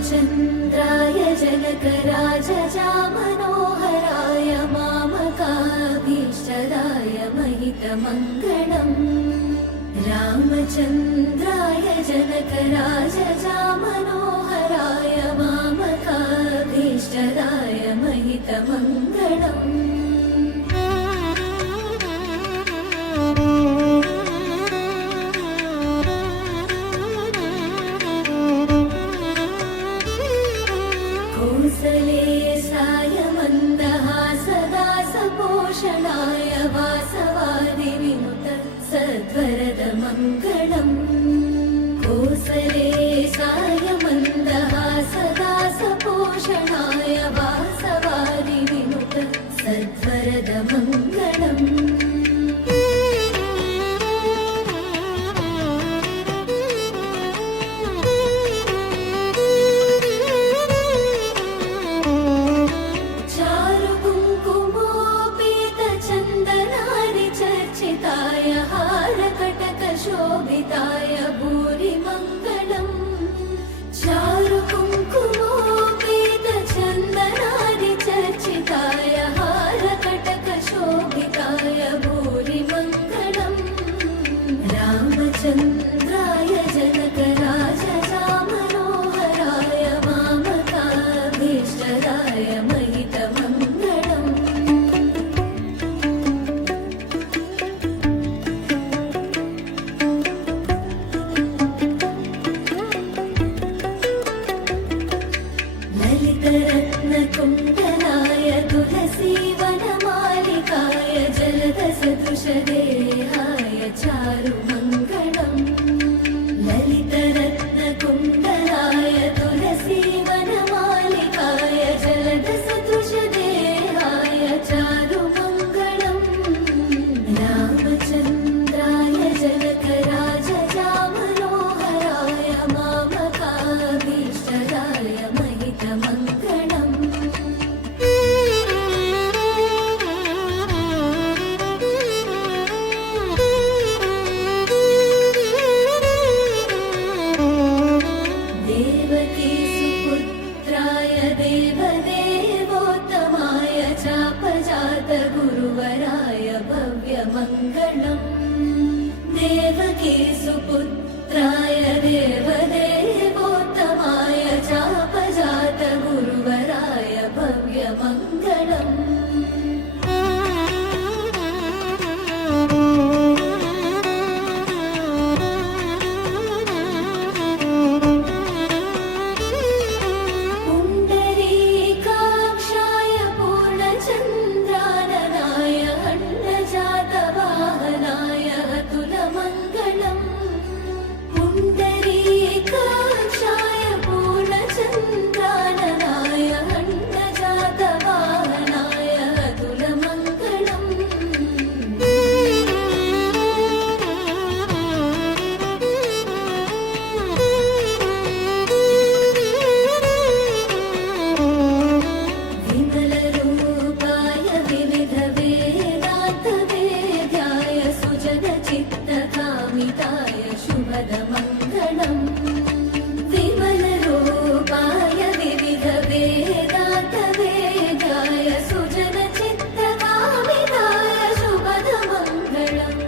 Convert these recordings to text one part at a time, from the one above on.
रामचन्द्राय जनकराजजामनोहराय मामकाभीष्टदाय महितमङ्गलम् रामचन्द्राय जनकराजजामनोहराय मामकाभीष्टदाय महितमङ्गलम् कौसलेशाय मन्दहासदासपोषणाय वासवादिविनुत सद्वरदमङ्गलम् कौसलेशाय मन्दहासदासपोषणाय वासवादिविनुत सद्वरदमङ्गलम् शोभिताय भूरिमङ्गलम् चारुकुङ्कुमोपेतचन्दनादिचर्चिताय हारकटकशोभिताय भूरिमङ्गलम् रामचन्द्राय जनकराजजामनोहराय मामकाभीष्टदाय महितमङ्गलम् ललितरत्नकुण्डलाय तुलसीवनमालिकाय जलदसदृशदेहाय चारुमङ्गलम् ललितरत्नकुण्डलाय तुलसीवनमालिकाय जलदसदृशदेहाय चारुमङ्गलम् रामचन्द्राय जनकराजजामनोहराय मामकाभीष्टदाय महितमङ्गलम् देवदेवोत्तमाय चापजातगुरुवराय भव्यमङ्गलम् देवकीसुपुत्राय देवदेवोत्तमाय चापजातगुरुवराय भव्यमङ्गलम् शुभदमङ्गलम् विमलरूपाय विविधवेदान्तवेद्याय सुजनचित्तकामिताय शुभदमङ्गलम्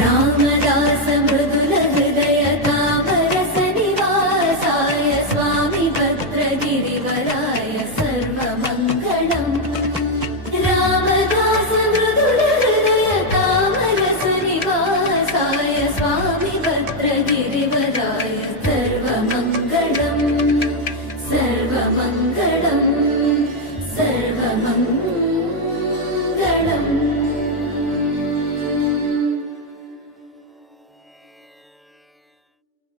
रामदास मृदुल हृदय तामरसनिवासाय स्वामी भद्रगिरिवराय सर्वमङ्गलम् रामदास मृदुल हृदय तामरसनिवासाय स्वामी भद्रगिरिवराय सर्वमङ्गलम् सर्वमङ्गलम् सर्वमङ्गलम्